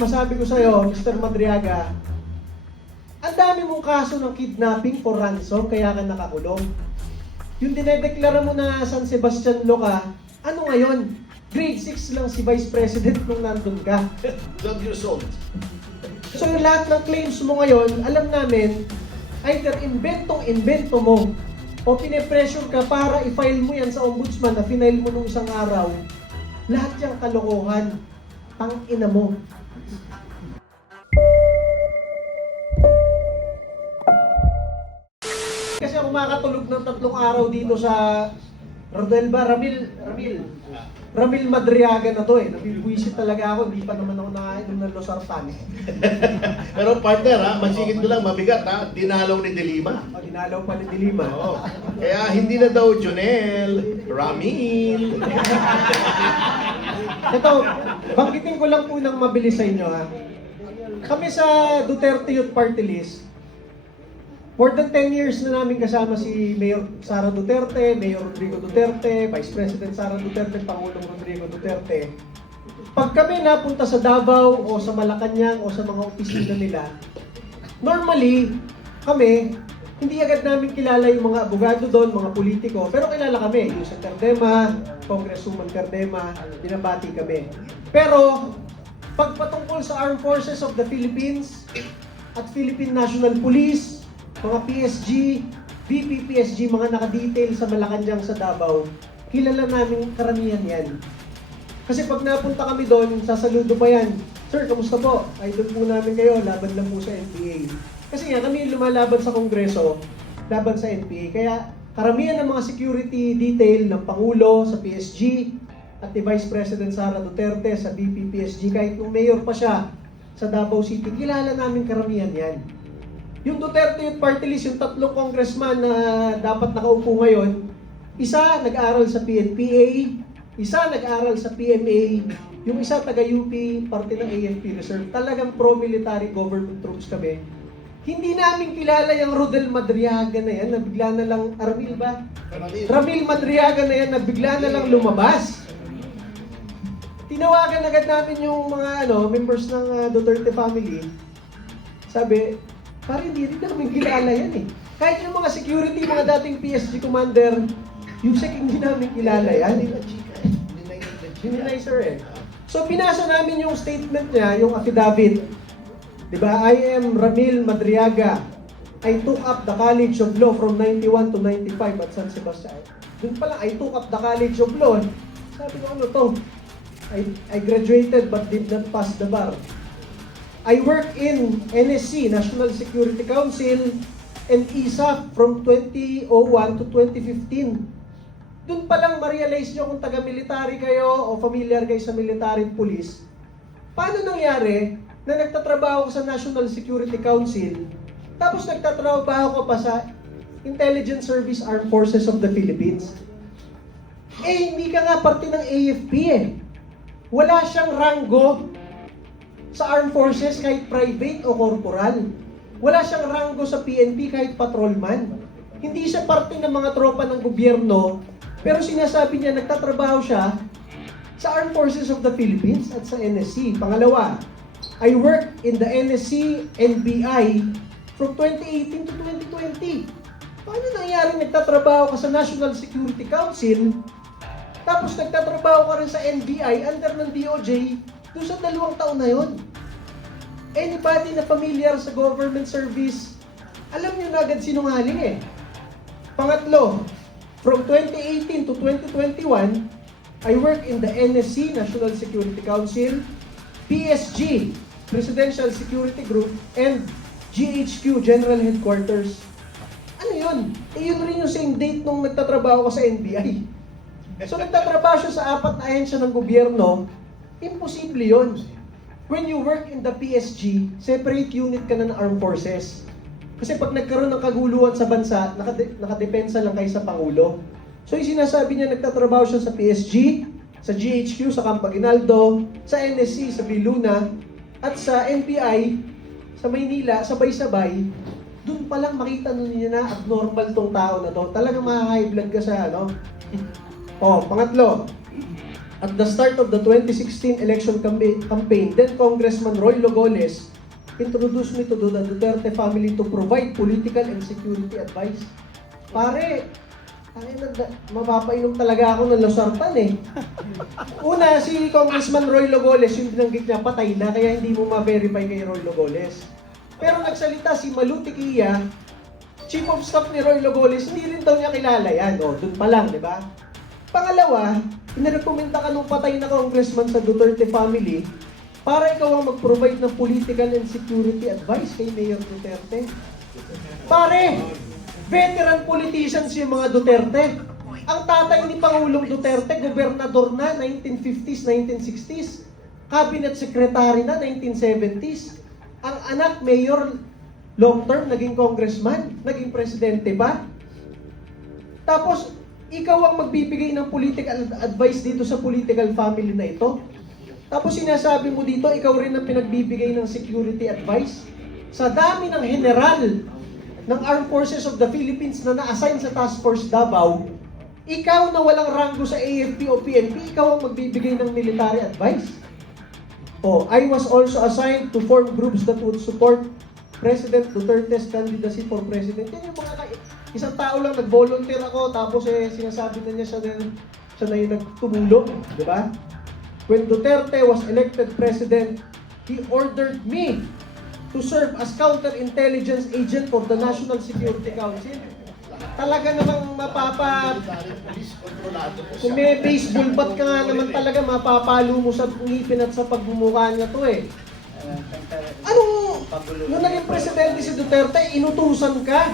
Masabi ko sa'yo, Mr. Madriaga, ang dami mong kaso ng kidnapping for ransom, kaya ka nakakulong. Yung dinedeklara mo na San Sebastian Law ka, ano ngayon? Grade 6 lang si Vice President nung nandun ka. 12 years old. So yung lahat ng claims mo ngayon, alam namin, either inventong-invento mo o pinipressure ka para i-file mo yan sa ombudsman na final mo nung isang araw, lahat yung kalokohan, tang-ina mo. Kasi ako makatulog ng 3 araw dito sa Rodel ba? Ramil Madriaga na to eh. Nabibwisit talaga ako. Hindi pa naman ako nakainom ng Losartan. Pero partner ha, masigit ko lang, mabigat ha, dinalaw ni Delima. O, dinalaw pa ni Dilima. Oo. Kaya hindi na daw Jonel, Ramil. Ito, banggitin ko lang po ng mabilis sa inyo ha. Kami sa Duterte Youth Party List, more than 10 years na namin kasama si Mayor Sara Duterte, Mayor Rodrigo Duterte, Vice President Sara Duterte, Pangulong Rodrigo Duterte. Pag kami napunta sa Davao o sa Malacanang o sa mga opisina nila, normally, kami, hindi agad namin kilala yung mga abogado doon, mga politiko, pero kilala kami, Yusek Cardema, Congresswoman Cardema, binabati kami. Pero, pag patungkol sa Armed Forces of the Philippines at Philippine National Police, mga PSG, VP PSG, mga nakadetail sa Malacanang sa Davao, kilala namin karamihan yan. Kasi pag napunta kami doon, sasaludo pa yan. Sir, kamusta po? Idol po namin kayo, laban lang po sa NPA. Kasi nga, kami lumalaban sa Kongreso, laban sa NPA. Kaya karamihan ng mga security detail ng Pangulo sa PSG at ni Vice President Sara Duterte sa VP PSG, kahit nung mayor pa siya sa Davao City, kilala namin karamihan yan. Yung Duterte Youth Party List, yung 3 congressman na dapat nakaupo ngayon, isa nag-aral sa PNPA, isa nag-aral sa PMA, yung isa taga-UP, parte ng AFP Reserve. Talagang pro-military government troops kami. Hindi namin kilala yung Rodel Madriaga na yan, na bigla na lang, Ramil ba? Ramil Madriaga na yan, na bigla na lang lumabas. Tinawagan agad namin yung mga members ng Duterte family. Sabi, parang hindi rin namin kilala yan eh. Kahit yung mga security, mga dating PSG commander, Yusek, hindi namin kilala yan. Hindi sir eh. So pinasa namin yung statement niya, yung affidavit. Diba? I am Ramil Madriaga. I took up the College of Law from 91 to 95 at San Sebastian. Doon pa lang, I took up the College of Law. Sabi ko, ano to? I graduated but did not pass the bar. I work in NSC, National Security Council, and ISAF from 2001 to 2015. Doon pa lang ma-realize nyo kung taga-military kayo o familiar kayo sa military police. Paano nangyari na nagtatrabaho ka sa National Security Council, tapos nagtatrabaho ka pa sa Intelligence Service Armed Forces of the Philippines? Eh, hindi ka nga parte ng AFP eh. Wala siyang ranggo sa Armed Forces kahit private o corporal. Wala siyang ranggo sa PNP kahit patrolman. Hindi siya parte ng mga tropa ng gobyerno, pero sinasabi niya nagtatrabaho siya sa Armed Forces of the Philippines at sa NSC. Pangalawa, I work in the NSC NBI from 2018 to 2020. Paano nangyari nagtatrabaho ka sa National Security Council, tapos nagtatrabaho ka rin sa NBI under ng DOJ doon sa 2 taon na yon? Anybody na familiar sa government service, alam niyo na agad sinungaling eh. Pangatlo, from 2018 to 2021, I work in the NSC, National Security Council, PSG, Presidential Security Group, and GHQ, General Headquarters. Ano yun? Eh yun rin yung same date nung nagtatrabaho ko sa NBI. So nagtatrabaho siya sa 4 na ahensya ng gobyerno, imposible yun. When you work in the PSG, separate unit ka na ng armed forces. Kasi pag nagkaroon ng kaguluhan sa bansa, nakadepensa lang kayo sa Pangulo. So yung sinasabi niya, nagtatrabaho siya sa PSG, sa GHQ, sa Camp Aguinaldo, sa NSC, sa Viluna, at sa NBI, sa Maynila, sabay-sabay. Doon pa lang makita niyo na abnormal tong tao na to. Talagang ma-high blood ka sa Oh, pangatlo. at the start of the 2016 election campaign, then Congressman Roy Logoles introduced me to the Duterte family to provide political and security advice. Pare, mapapainom talaga ako ng losartan eh. Una, si Congressman Roy Logoles, yung binanggit niya, patay na, kaya hindi mo ma-verify kay Roy Logoles. Pero nagsalita si Malu Tiquia, Chief of Staff ni Roy Logoles, hindi rin daw niya kilala yan. O, dun pa lang, di ba? Pangalawa, inirekomenda ka nung patay na congressman sa Duterte family para ikaw ang mag-provide ng political and security advice kay Mayor Duterte. Pare, veteran politicians yung mga Duterte. Ang tatay ni Pangulong Duterte, gobernador na, 1950s, 1960s. Cabinet secretary na, 1970s. Ang anak, mayor, long-term, naging congressman, naging presidente pa. Tapos, ikaw ang magbibigay ng political advice dito sa political family na ito. Tapos sinasabi mo dito, ikaw rin ang pinagbibigay ng security advice. Sa dami ng general ng Armed Forces of the Philippines na na-assign sa Task Force Davao, ikaw na walang ranggo sa AFP o PNP, ikaw ang magbibigay ng military advice. Oh, I was also assigned to form groups that would support President Duterte's candidacy for president. Yan yung mga isang tao lang nag-volunteer ako, tapos sinasabi na niya siya na yung nagtumulong, di ba? When Duterte was elected president, he ordered me to serve as counterintelligence agent for the National Security Council. Talaga namang kung may baseball bat ka nga naman talaga, mapapalo mo sa ngipin at sa pagmumukha niya to eh. Nung naging presidente si Duterte, inutusan ka.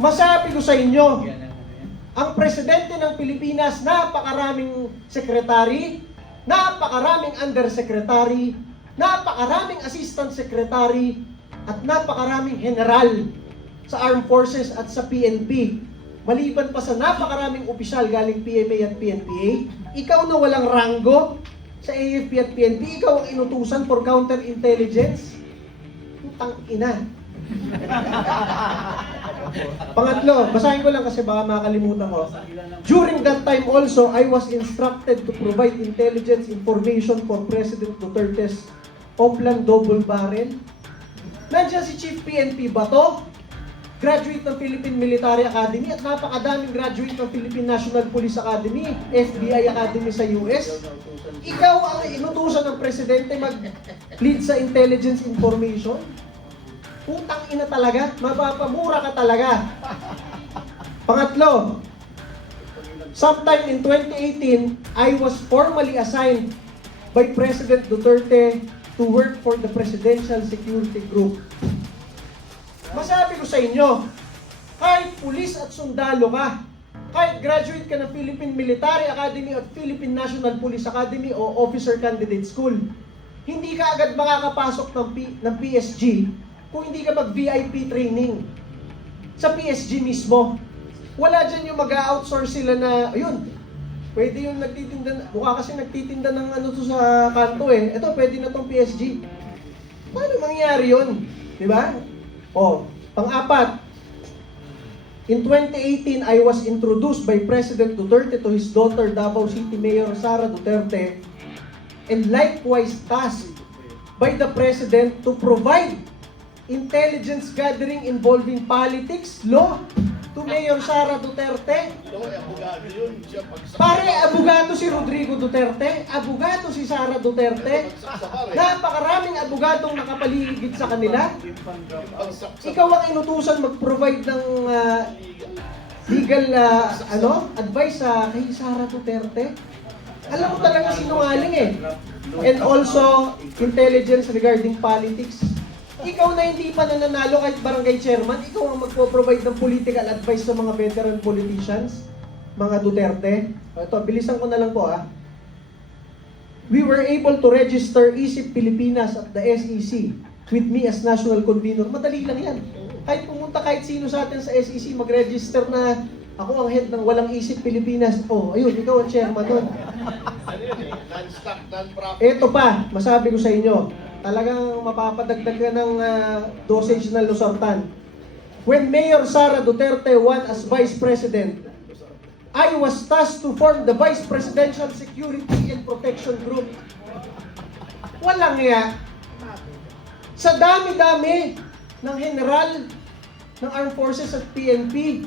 Masabi ko sa inyo, ang presidente ng Pilipinas, napakaraming sekretary, napakaraming undersecretary, napakaraming assistant secretary, at napakaraming general sa Armed Forces at sa PNP. Maliban pa sa napakaraming opisyal galing PMA at PNPA, ikaw na walang ranggo sa AFP at PNP, ikaw ang inutusan for counterintelligence. Putang ina. Pangatlo, basahin ko lang kasi baka makalimutan ko. During that time also, I was instructed to provide intelligence information for President Duterte's Oplan Double Barrel. Nandiyan si Chief PNP Bato, graduate ng Philippine Military Academy, at napakadaming graduate ng Philippine National Police Academy, FBI Academy sa US. Ikaw ang inutusan ng presidente mag-lead sa intelligence information? Putang ina talaga, mapapamura ka talaga. Pangatlo, sometime in 2018, I was formally assigned by President Duterte to work for the Presidential Security Group. Masabi ko sa inyo, kahit pulis at sundalo ka, kahit graduate ka ng Philippine Military Academy at Philippine National Police Academy o Officer Candidate School, hindi ka agad makakapasok ng PSG kung hindi ka mag-VIP training sa PSG mismo. Wala dyan yung mag-outsource sila na, ayun, pwede yung nagtitinda, mukha kasi nagtitinda ng ano to sa kanto eh. Ito, pwede na tong PSG. Paano mangyari yun? Diba? O, pang-apat, in 2018, I was introduced by President Duterte to his daughter, Davao City Mayor Sara Duterte, and likewise tasked by the President to provide intelligence gathering involving politics, law, to Mayor Sara Duterte. Pare, abogado si Rodrigo Duterte, abogado si Sara Duterte, napakaraming abogadong nakapaligid sa kanila. Ikaw ang inutusan mag-provide ng legal advice kay Sara Duterte. Alam mo talaga sinungaling eh. And also, intelligence regarding politics. Ikaw na hindi pa nananalo kahit barangay chairman, ikaw ang magpo-provide ng political advice sa mga veteran politicians, mga Duterte. Ito, bilisan ko na lang po ha. We were able to register ISIP Pilipinas at the SEC with me as national convener. Madali lang yan. Kahit pumunta kahit sino sa atin sa SEC, mag-register na ako ang head ng walang ISIP Pilipinas. Oh, ayun, ikaw ang chairman doon. Non-stock, non-profit. Ito pa, masabi ko sa inyo, talagang mapapadagdag ka ng dosage ng losartan. When Mayor Sara Duterte won as Vice President, I was tasked to form the Vice Presidential Security and Protection Group. Walang ya. Sa dami-dami ng general ng Armed Forces at PNP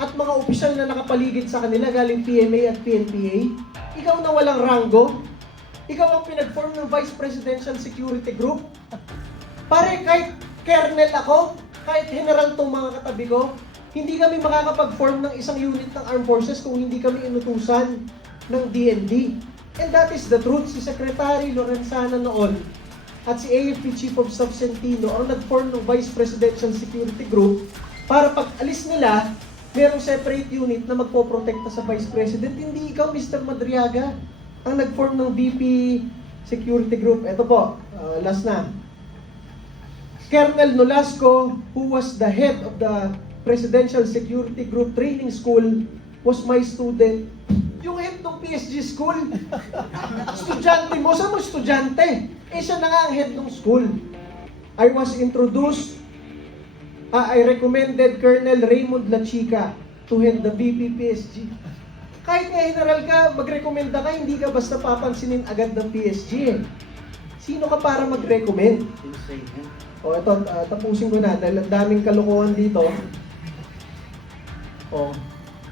at mga opisyal na nakapaligid sa kanila galing PMA at PNPA, ikaw na walang ranggo, ikaw ang pinag-form ng Vice Presidential Security Group. Pare, kahit colonel ako, kahit general tong mga katabi ko, hindi kami makakapag-form ng isang unit ng Armed Forces kung hindi kami inutusan ng DND. And that is the truth. Si Secretary Lorenzana noon at si AFP Chief of Staff Centino ang nag-form ng Vice Presidential Security Group para pag alis nila, merong separate unit na magpoprotekta sa Vice President. Hindi ikaw, Mr. Madriaga, ang nag-form ng VP Security Group. Ito po, last na. Colonel Nolasco, who was the head of the Presidential Security Group Training School, was my student. Yung head ng PSG school, estudyante mo, saan mo estudyante? Eh siya na nga ang head ng school. I was introduced, I recommended Colonel Raymond Lachica to head the VP PSG. Kahit nga general ka, magrekomenda ka, hindi ka basta papansinin agad ng PSG eh. Sino ka para mag-recommend? O ito, tapusin ko na dahil ang daming kalokohan dito.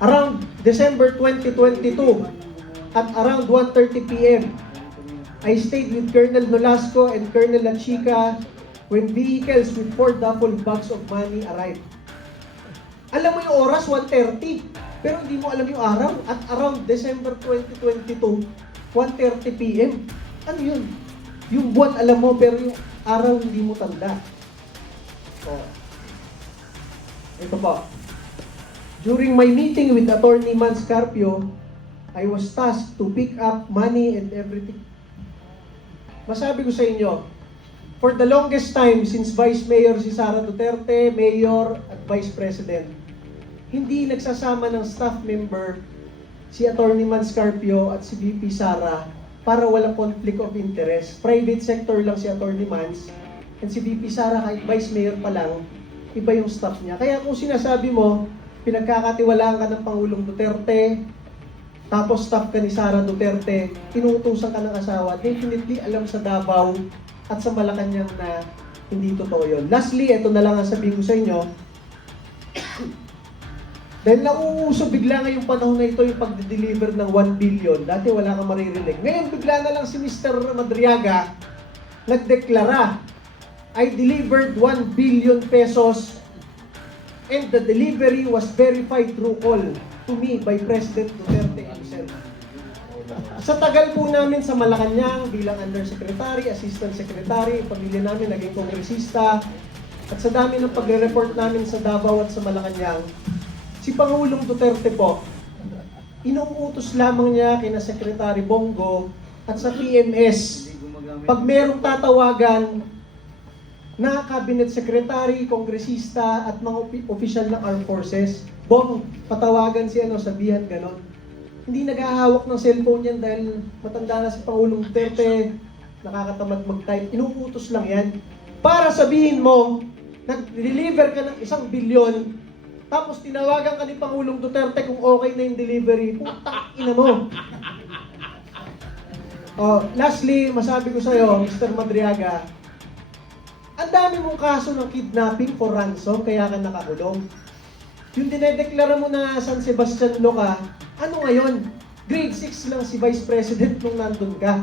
Around December 2022, at around 1:30 p.m., I stayed with Colonel Nolasco and Colonel Lachica when vehicles with 4 duffel bags of money arrived. Alam mo yung oras, 1:30, pero hindi mo alam yung araw. At around December 2022, 1:30 p.m., ano yun? Yung buwan alam mo, pero yung araw hindi mo tanda. Ito po. During my meeting with Attorney Mans Carpio, I was tasked to pick up money and everything. Masabi ko sa inyo, for the longest time since Vice Mayor si Sara Duterte, Mayor at Vice President, hindi nagsasama ng staff member si Attorney Mans Carpio at si VP Sara para walang conflict of interest. Private sector lang si Attorney Mans and si VP Sara kahit Vice Mayor pa lang, iba yung staff niya. Kaya kung sinasabi mo, pinagkakatiwalaan ka ng Pangulong Duterte, tapos staff ka ni Sara Duterte, inuutusan ka ng asawa, definitely alam sa Davao at sa Malacanang na hindi totoo yun. Lastly, ito na lang ang sabihin ko sa inyo. Dahil nauuso bigla ngayong panahon na ito yung pag-deliver ng 1 billion. Dati wala kang maririnig. Ngayon bigla na lang si Mr. Madriaga nagdeklara, I delivered 1 billion pesos and the delivery was verified through call to me by President Duterte himself. Sa tagal po namin sa Malacanang bilang Undersecretary, Assistant Secretary, pamilya namin naging kongresista, at sa dami ng pagre-report namin sa Davao at sa Malacanang, si Pangulong Duterte po, inuutos lamang niya kina Secretary Bongo at sa PMS, pag merong tatawagan na cabinet secretary, kongresista at mga opisyal ng armed forces, Bong, patawagan si sabihan ganon. Hindi naghahawak ng cellphone yan dahil matanda na si Pangulong Duterte, nakakatamad mag-type. Inuutos lang yan. Para sabihin mo, nag-deliver ka ng 1 billion, tapos tinawagan ka ni Pangulong Duterte kung okay na yung delivery, putang ina mo. Lastly, masabi ko sa'yo, Mr. Madriaga, ang dami mong kaso ng kidnapping for ransom, kaya ka nakakulong. Yung dinedeklara mo na San Sebastian Lo ka, ano ngayon? Grade 6 lang si Vice President nung nandun ka.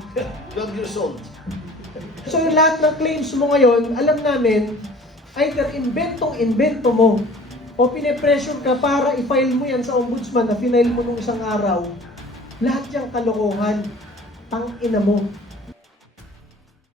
12 years old. So yung lahat ng claims mo ngayon, alam namin, either inventong-invento mo, o pine-pressure ka para i-file mo yan sa ombudsman na final mo nung isang araw, lahat yung kalokohan, tang ina mo.